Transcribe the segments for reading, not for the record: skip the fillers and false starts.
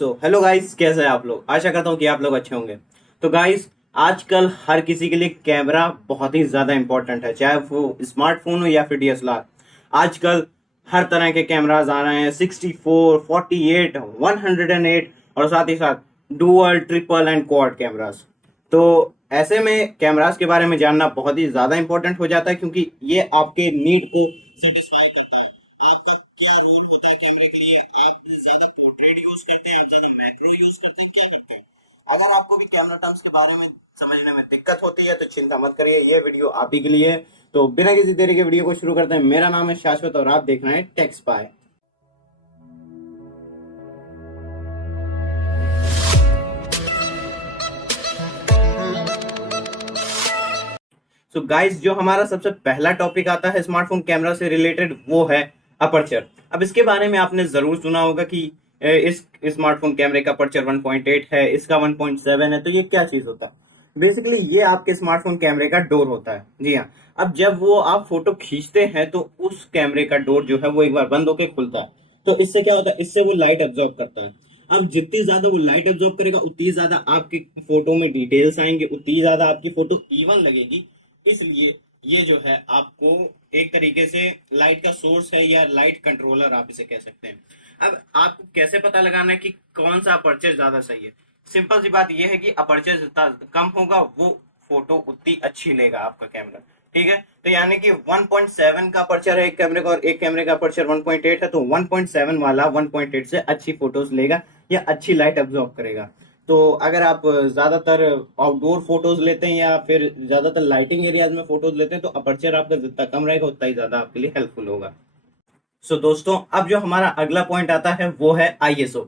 Hello guys, कैसे हैं आप लोग। आशा करता हूँ कि आप लोग अच्छे होंगे। तो गाइस, आजकल हर किसी के लिए कैमरा बहुत ही ज़्यादा इंपॉर्टेंट है, चाहे वो स्मार्टफोन हो या फिर डीएसएलआर। आजकल हर तरह के कैमराज आ रहे हैं, 64, 48, 108 और साथ ही साथ dual, triple and quad cameras. तो ऐसे में कैमराज के बारे में जानना बहुत ही ज़्यादा इंपॉर्टेंट हो जाता है, क्योंकि ये आपके नीड को सेटिस्फाई करता है। आपका क्या रोल होता है कैमरे के लिए, आप ज्यादा पोर्ट्रेट यूज करते हैं, आप ज्यादा मैक्रो यूज करते हैं, क्या करते हैं। अगर आपको भी कैमरा टर्म्स के बारे में समझने में दिक्कत होती है तो चिंता मत करिए, ये वीडियो आप ही के लिए है। तो बिना किसी देरी के वीडियो को शुरू करते हैं। मेरा नाम है शाश्वत और आप देख रहे हैं टेक्सपाई। सो गाइस, जो हमारा सबसे पहला टॉपिक आता है स्मार्टफोन कैमरा से रिलेटेड, वो है अपर्चर। अब इसके बारे में आपने जरूर सुना होगा कि इस स्मार्टफोन कैमरे का अपर्चर 1.8 है, इसका 1.7 है। तो ये क्या चीज होता है? बेसिकली ये आपके स्मार्टफोन कैमरे का डोर होता है। जी हाँ। अब जब वो आप फोटो खींचते हैं तो उस कैमरे का डोर जो है वो एक बार बंद होकर खुलता है। तो इससे क्या होता है, इससे वो लाइट एब्जॉर्ब करता है। अब जितनी ज्यादा वो लाइट एब्जॉर्ब करेगा उतनी ज्यादा आपकी फोटो में डिटेल्स आएंगे, उतनी ज्यादा आपकी फोटो इवन लगेगी। इसलिए ये जो है आपको एक तरीके से लाइट का सोर्स है या लाइट कंट्रोलर आप इसे कह सकते हैं। अब आपको कैसे पता लगाना है कि कौन सा अपर्चर ज्यादा सही है? सिंपल सी बात यह है कि अपर्चर जितना कम होगा वो फोटो उतनी अच्छी लेगा आपका कैमरा। ठीक है, तो यानी कि 1.7 का अपर्चर है एक कैमरे का और एक कैमरे का अपर्चर 1.8 है, तो 1.7 वाला 1.8 से अच्छी फोटोज लेगा या अच्छी लाइट एब्जॉर्ब करेगा। तो अगर आप ज्यादातर आउटडोर फोटोज लेते हैं या फिर ज्यादातर लाइटिंग एरियाज में फोटोज लेते हैं तो अपर्चर आपका जितना कम रहेगा उतना ही ज्यादा आपके लिए हेल्पफुल होगा। दोस्तों, अब जो हमारा अगला पॉइंट आता है वो है आईएसओ।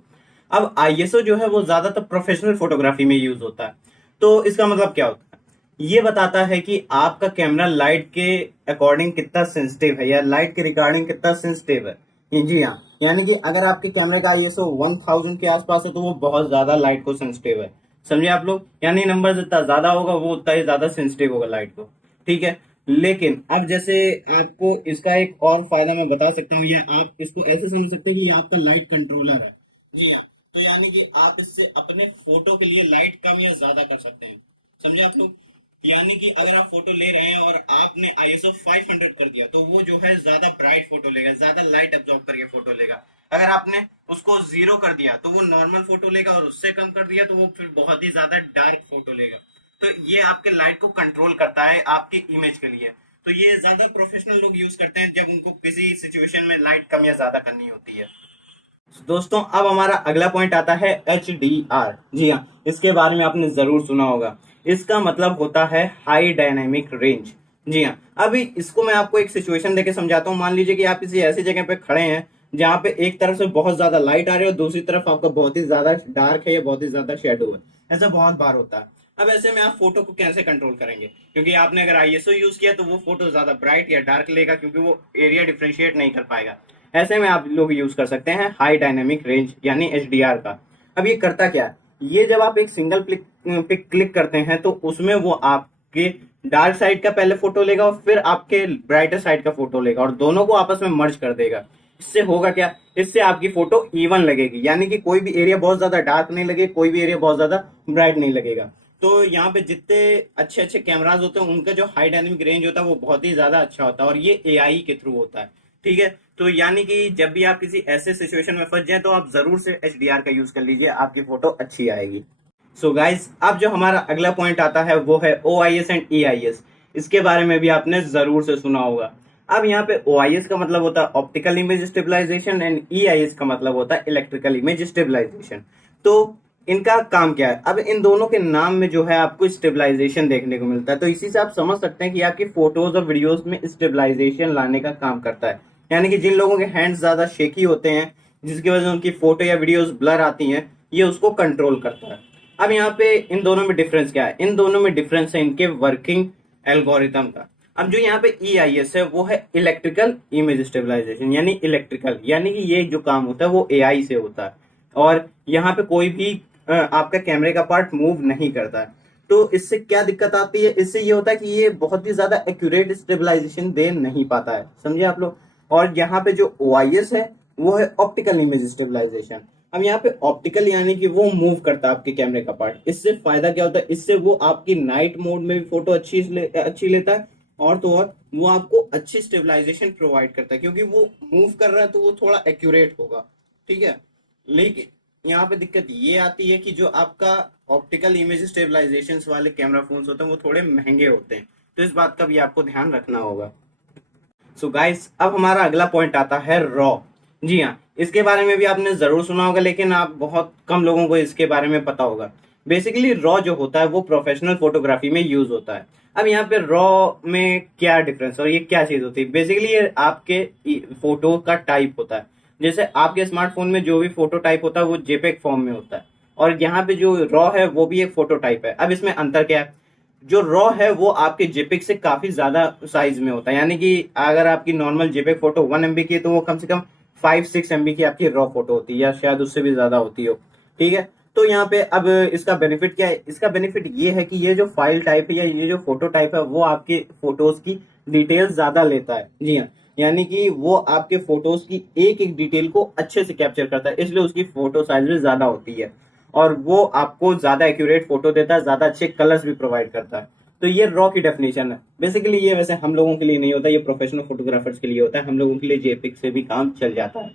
अब आईएसओ जो है वो ज्यादातर प्रोफेशनल फोटोग्राफी में यूज होता है। तो इसका मतलब क्या होता है? ये बताता है कि आपका कैमरा लाइट के अकॉर्डिंग कितना सेंसिटिव है या लाइट के रिगार्डिंग कितना सेंसिटिव है। जी हाँ, यानी कि अगर आपके कैमरे का आईएसओ 1000 के आसपास है तो वो बहुत ज्यादा लाइट को सेंसिटिव है। समझे आप लोग? यानी नंबर जितना ज्यादा होगा वो उतना ही ज्यादा सेंसिटिव होगा लाइट को। ठीक है, लेकिन अब जैसे आपको इसका एक और फायदा मैं बता सकता हूँ, या आप इसको ऐसे समझ सकते हैं कि ये आपका लाइट कंट्रोलर है। जी हाँ, तो यानी कि आप इससे अपने फोटो के लिए लाइट कम या ज्यादा कर सकते हैं। समझे आप लोग? यानी कि अगर आप फोटो ले रहे हैं और आपने आईएसओ 500 कर दिया तो वो जो है ज्यादा ब्राइट फोटो लेगा, ज्यादा लाइट एब्जॉर्ब करके फोटो लेगा। अगर आपने उसको 0 कर दिया तो वो नॉर्मल फोटो लेगा, और उससे कम कर दिया तो वो फिर बहुत ही ज्यादा डार्क फोटो लेगा। तो ये आपके लाइट को कंट्रोल करता है आपके इमेज के लिए। तो ये ज्यादा प्रोफेशनल लोग यूज करते हैं जब उनको किसी सिचुएशन में लाइट कम या ज्यादा करनी होती है। दोस्तों, अब हमारा अगला पॉइंट आता है HDR। जी हाँ, इसके बारे में आपने जरूर सुना होगा। इसका मतलब होता है हाई डायनेमिक रेंज। जी हाँ, अभी इसको मैं आपको एक सिचुएशन देके समझाता हूँ। मान लीजिए कि आप किसी ऐसी जगह पे खड़े हैं जहाँ पे एक तरफ से बहुत ज्यादा लाइट आ रही है और दूसरी तरफ आपका बहुत ही ज्यादा डार्क है या बहुत ही ज्यादा शेडो है। ऐसा बहुत बार होता है। अब ऐसे में आप फोटो को कैसे कंट्रोल करेंगे? क्योंकि आपने अगर आईएसओ यूज किया तो वो फोटो ज्यादा ब्राइट या डार्क लेगा, क्योंकि वो एरिया डिफ्रेंशिएट नहीं कर पाएगा। ऐसे में आप लोग यूज कर सकते हैं हाई डायनेमिक रेंज यानी HDR का। अब ये करता क्या है? ये जब आप एक सिंगल पिक क्लिक करते हैं तो उसमें वो आपके डार्क साइड का पहले फोटो लेगा और फिर आपके ब्राइटर साइड का फोटो लेगा और दोनों को आपस में मर्ज कर देगा। इससे होगा क्या? इससे आपकी फोटो इवन लगेगी, यानी कि कोई भी एरिया बहुत ज्यादा डार्क नहीं लगे, कोई भी एरिया बहुत ज्यादा ब्राइट नहीं लगेगा। तो यहाँ पे जितने अच्छे अच्छे कैमराज होते हैं उनका जो हाई डायनेमिक रेंज होता है वो बहुत ही ज्यादा अच्छा होता है, और ये एआई के थ्रू होता है। ठीक है, तो यानी कि जब भी आप किसी ऐसे सिचुएशन में फंस जाए तो आप जरूर से HDR का यूज कर लीजिए, आपकी फोटो अच्छी आएगी। गाइस, अब जो हमारा अगला पॉइंट आता है वो है OIS एंड EIS। इसके बारे में भी आपने जरूर से सुना होगा। अब यहाँ पे OIS का मतलब होता है optical image stabilization and EIS का मतलब होता है इलेक्ट्रिकल इमेज स्टेबलाइजेशन। तो इनका काम क्या है? अब इन दोनों के नाम में जो है आपको स्टेबलाइजेशन देखने को मिलता है, तो इसी से आप समझ सकते हैं कि आपकी फोटोज और वीडियोस में स्टेबलाइजेशन लाने का काम करता है। यानी कि जिन लोगों के हैंड्स ज्यादा शेकी होते हैं जिसकी वजह से उनकी फोटो या वीडियोस ब्लर आती हैं, ये उसको कंट्रोल करता है। अब यहाँ पे इन दोनों में डिफरेंस क्या है? इन दोनों में डिफरेंस है इनके वर्किंग एल्गोरिथम का। अब जो यहाँ पे EIS है वो है इलेक्ट्रिकल इमेज स्टेबलाइजेशन, यानी इलेक्ट्रिकल, यानी कि ये जो काम होता है वो AI से होता है, और यहाँ पे कोई भी आपका कैमरे का पार्ट मूव नहीं करता है। तो इससे क्या दिक्कत आती है? इससे ये होता है कि ये बहुत ही ज्यादा एक्यूरेट स्टेबलाइजेशन दे नहीं पाता है। समझे आप लोग? और यहाँ पे जो OIS है वो है ऑप्टिकल इमेज स्टेबलाइजेशन। अब यहाँ पे ऑप्टिकल यानी कि वो मूव करता है आपके कैमरे का पार्ट। इससे फायदा क्या होता है, इससे वो आपकी नाइट मोड में भी फोटो अच्छी लेता है, और तो और वो आपको अच्छी स्टेबलाइजेशन प्रोवाइड करता है, क्योंकि वो मूव कर रहा है तो वो थोड़ा एक्यूरेट होगा, ठीक है। लेकिन यहाँ पे दिक्कत ये आती है कि जो आपका ऑप्टिकल इमेज स्टेबलाइजेशन वाले कैमरा फोन्स होते हैं वो थोड़े महंगे होते हैं, तो इस बात का भी आपको ध्यान रखना होगा। सो गाइस, अब हमारा अगला पॉइंट आता है रॉ। जी हाँ, इसके बारे में भी आपने जरूर सुना होगा, लेकिन आप बहुत कम लोगों को इसके बारे में पता होगा। बेसिकली रॉ जो होता है वो प्रोफेशनल फोटोग्राफी में यूज होता है। अब यहाँ पे रॉ में क्या डिफरेंस और ये क्या चीज होती है, बेसिकली ये आपके फोटो का टाइप होता है। जैसे आपके स्मार्टफोन में जो भी फोटो टाइप होता है वो जेपेग फॉर्म में होता है, और यहाँ पे जो रॉ है वो भी एक फोटो टाइप है। अब इसमें अंतर क्या है, जो रॉ है वो आपके जेपेग से काफी ज्यादा साइज में होता है, यानी कि अगर आपकी नॉर्मल जेपेग फोटो 1 MB की है तो वो कम से कम 5-6 MB की आपकी रॉ फोटो होती है, या शायद उससे भी ज्यादा होती हो, ठीक है। तो यहाँ पे अब इसका बेनिफिट क्या है, इसका बेनिफिट ये है कि ये जो फाइल टाइप है या ये जो फोटो टाइप है वो आपके फोटोज की डिटेल्स ज्यादा लेता है। जी हाँ, यानी कि वो आपके फोटोज की एक एक डिटेल को अच्छे से कैप्चर करता है, इसलिए उसकी फोटो साइज भी ज्यादा होती है, और वो आपको ज्यादा एक्यूरेट फोटो देता है, ज्यादा अच्छे कलर्स भी प्रोवाइड करता है। तो ये रॉ की डेफिनेशन है। बेसिकली ये वैसे हम लोगों के लिए नहीं होता, ये प्रोफेशनल फोटोग्राफर्स के लिए होता है, हम लोगों के लिए जेपिक से भी काम चल जाता है।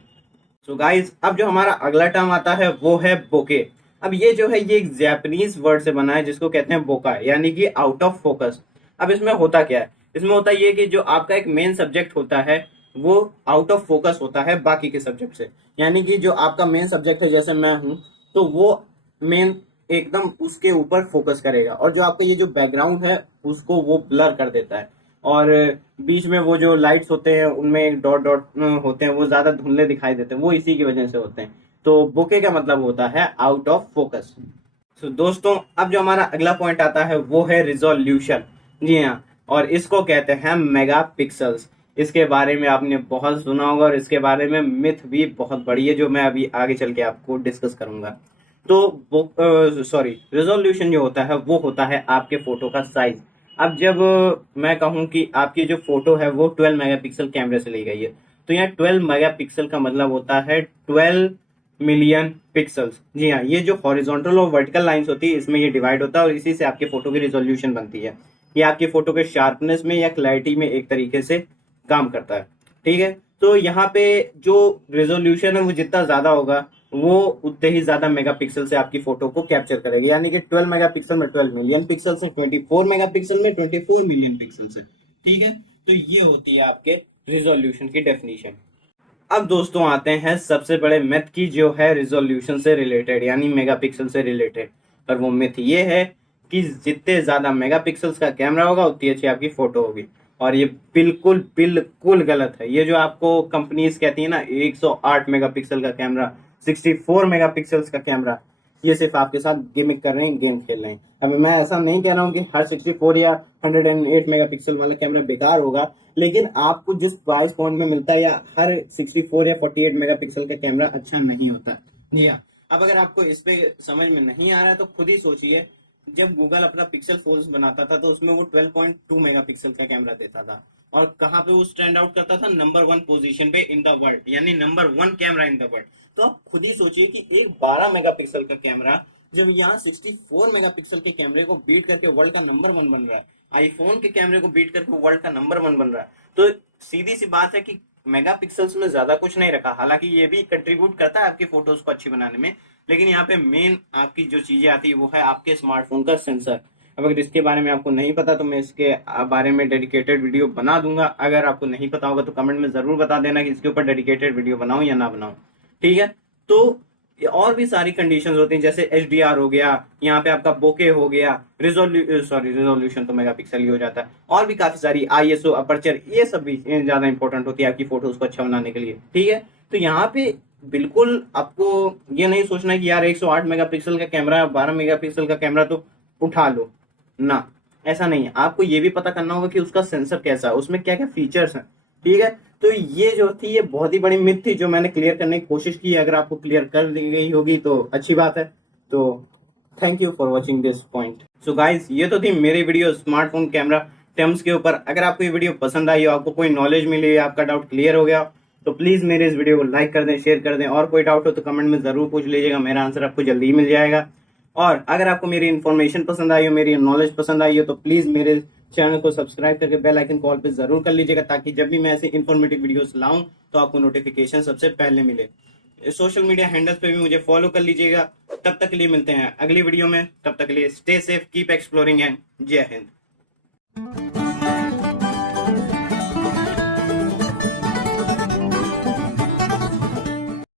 सो गाइस, अब जो हमारा अगला टर्म आता है वो है बोके। अब ये जो है ये एक जैपनीज वर्ड से बना है जिसको कहते हैं बोका, यानी कि आउट ऑफ फोकस। अब इसमें होता क्या है, इसमें होता ये कि जो आपका एक मेन सब्जेक्ट होता है वो आउट ऑफ फोकस होता है बाकी के सब्जेक्ट से। यानी कि जो आपका मेन सब्जेक्ट है, जैसे मैं हूं, तो वो मेन एकदम उसके ऊपर फोकस करेगा, और जो आपका ये जो बैकग्राउंड है उसको वो ब्लर कर देता है, और बीच में वो जो लाइट्स होते हैं उनमें एक डॉट डॉट होते हैं, वो ज्यादा धुंधले दिखाई देते हैं, वो इसी की वजह से होते हैं। तो बोके का मतलब होता है आउट ऑफ फोकस। सो दोस्तों, अब जो हमारा अगला पॉइंट आता है वो है रिजोल्यूशन। जी हाँ, और इसको कहते हैं मेगा पिक्सल्स। इसके बारे में आपने बहुत सुना होगा, और इसके बारे में मिथ भी बहुत बड़ी है जो मैं अभी आगे चल के आपको डिस्कस करूंगा। तो सॉरी, रिजोल्यूशन जो होता है वो होता है आपके फोटो का साइज। अब जब मैं कहूं कि आपकी जो फोटो है वो 12 मेगापिक्सल कैमरे से ली गई है, तो यहाँ 12 मेगापिक्सल का मतलब होता है 12 मिलियन पिक्सल्स। जी हाँ, ये जो हॉरिजॉन्टल और वर्टिकल लाइंस होती है इसमें ये डिवाइड होता है, और इसी से आपके फोटो की रिजोल्यूशन बनती है। ये आपकी फोटो के शार्पनेस में या क्लैरिटी में एक तरीके से काम करता है, ठीक है। तो यहाँ पे जो रिजोल्यूशन है वो जितना ज्यादा होगा वो उतने ही ज्यादा मेगापिक्सल से आपकी फोटो को कैप्चर करेगी, यानी कि 12 मेगापिक्सल में 12 मिलियन पिक्सल से, 24 मेगापिक्सल में 24 मिलियन पिक्सल से, ठीक है। तो ये होती है आपके रिजोल्यूशन की डेफिनेशन। अब दोस्तों आते हैं सबसे बड़े मिथ की, जो है रिजोल्यूशन से रिलेटेड यानी मेगापिक्सल से रिलेटेड। और वो मिथ ये है कि जितने ज्यादा मेगापिक्सल्स का कैमरा होगा उतनी अच्छी आपकी फोटो होगी, और ये बिल्कुल बिल्कुल गलत है। ये जो आपको कंपनीज कहती है ना 108 मेगापिक्सल का कैमरा, 64 मेगापिक्सल्स का कैमरा, ये सिर्फ आपके साथ गिमिक कर रहे हैं, गेम खेल रहे हैं। अब मैं ऐसा नहीं कह रहा हूँ कि हर 64 या 108 मेगापिक्सल वाला कैमरा बेकार होगा, लेकिन आपको जिस प्राइस पॉइंट में मिलता है, या हर 64 या 48 मेगापिक्सल का कैमरा अच्छा नहीं होता। जी हाँ, अब अगर आपको इस पे समझ में नहीं आ रहा है तो खुद ही सोचिए, जब गूगल अपना पिक्सल फोन्स बनाता था तो उसमें वो 12.2 मेगापिक्सल का कैमरा देता था, और कहाँ पे वो स्टैंड आउट करता था, नंबर 1 पोजीशन पे इन द वर्ल्ड, यानी number 1 camera in the world. तो आप खुद ही सोचिए कि एक 12 मेगापिक्सल का कैमरा जब यहाँ 64 मेगापिक्सल के कैमरे को बीट करके वर्ल्ड का नंबर 1 बन रहा है, आईफोन के कैमरे को बीट करके वर्ल्ड का नंबर 1 बन रहा है, तो सीधी सी बात है कि मेगापिक्सल्स में ज्यादा कुछ नहीं रखा। हालांकि ये भी कंट्रीब्यूट करता है आपकी फोटोज को अच्छी बनाने में, लेकिन यहाँ पे मेन आपकी जो चीजें आती है वो है आपके स्मार्टफोन का सेंसर। अब अगर इसके बारे में आपको नहीं पता तो मैं इसके बारे में डेडिकेटेड वीडियो बना दूंगा। अगर आपको नहीं पता होगा तो कमेंट में जरूर बता देना कि इसके ऊपर डेडिकेटेड वीडियो बनाऊं या ना बनाऊं, ठीक है। तो और भी सारी कंडीशंस होती हैं, जैसे एचडीआर हो गया, यहाँ पे आपका बोके हो गया, रिजोल्यूशन तो मेगापिक्सल ही हो जाता है, और भी काफी सारी आईएसओ, अपर्चर, ये सब भी ज्यादा इंपॉर्टेंट होती है आपकी फोटोज को अच्छा बनाने के लिए, ठीक है। तो यहाँ पे बिल्कुल आपको ये नहीं सोचना है कि यार 108 मेगापिक्सल का कैमरा, 12 मेगापिक्सल का कैमरा तो उठा लो ना, ऐसा नहीं है। आपको ये भी पता करना होगा कि उसका सेंसर कैसा है, उसमें क्या क्या फीचर्स हैं, ठीक है। तो ये जो थी ये बहुत ही बड़ी मिथ थी जो मैंने क्लियर करने की कोशिश की। अगर आपको क्लियर कर दी गई होगी तो अच्छी बात है। तो thank you for watching this point. So guys, ये तो थी मेरी वीडियो स्मार्टफोन कैमरा टर्म्स के ऊपर। अगर आपको ये वीडियो पसंद आई हो, आपको कोई नॉलेज मिली, आपका डाउट क्लियर हो गया, तो प्लीज़ मेरे इस वीडियो को लाइक कर दें, शेयर कर दें, और कोई डाउट हो तो कमेंट में ज़रूर पूछ लीजिएगा, मेरा आंसर आपको जल्दी ही मिल जाएगा। और अगर आपको मेरी इन्फॉर्मेशन पसंद आई हो, मेरी नॉलेज पसंद आई हो, तो प्लीज़ मेरे चैनल को सब्सक्राइब करके बेल आइकन कॉल पे ज़रूर कर लीजिएगा, ताकि जब भी मैं ऐसे इन्फॉर्मेटिव वीडियोस लाऊं तो आपको नोटिफिकेशन सबसे पहले मिले। सोशल मीडिया हैंडल्स पे भी मुझे फॉलो कर लीजिएगा। तब तक के लिए मिलते हैं अगली वीडियो में, तब तक के लिए stay safe, keep exploring and जय हिंद।